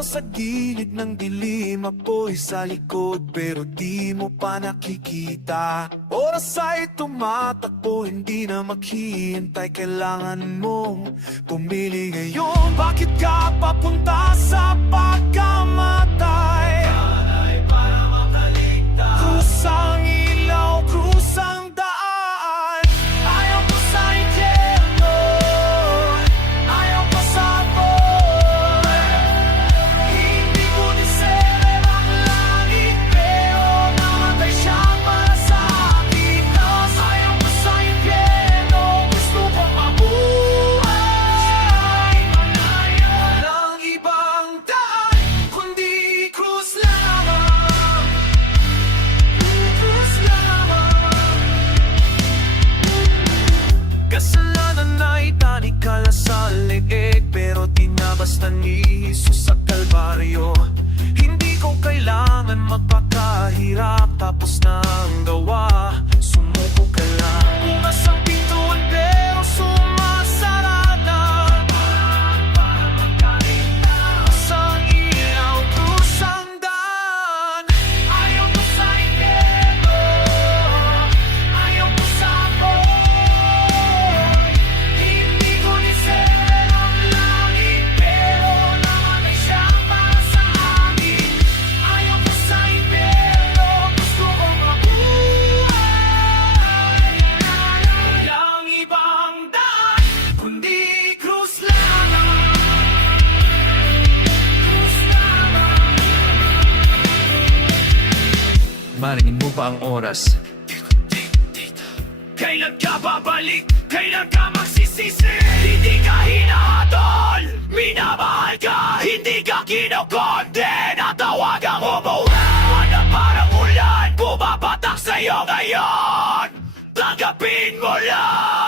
sa gilid ng dilim. Apoy sa likod pero di mo pa nakikita. Oras ay tumatakbo Hindi na maghihintay. Kailangan mong pumili ngayon. Bakit ka papunta tinabasta ni Jesus sa Kalbaryo. Hindi ko kailangan magpakahirap Tapos na Maringin mo ba ang oras? Kailan ka babalik? Kailan ka magsisisi? Hindi ka hinahatol Minamahal ka Hindi ka kinukonde Natawagang umulan Na parang ulan Bumabatak sa'yo ngayon Tanggapin mo lang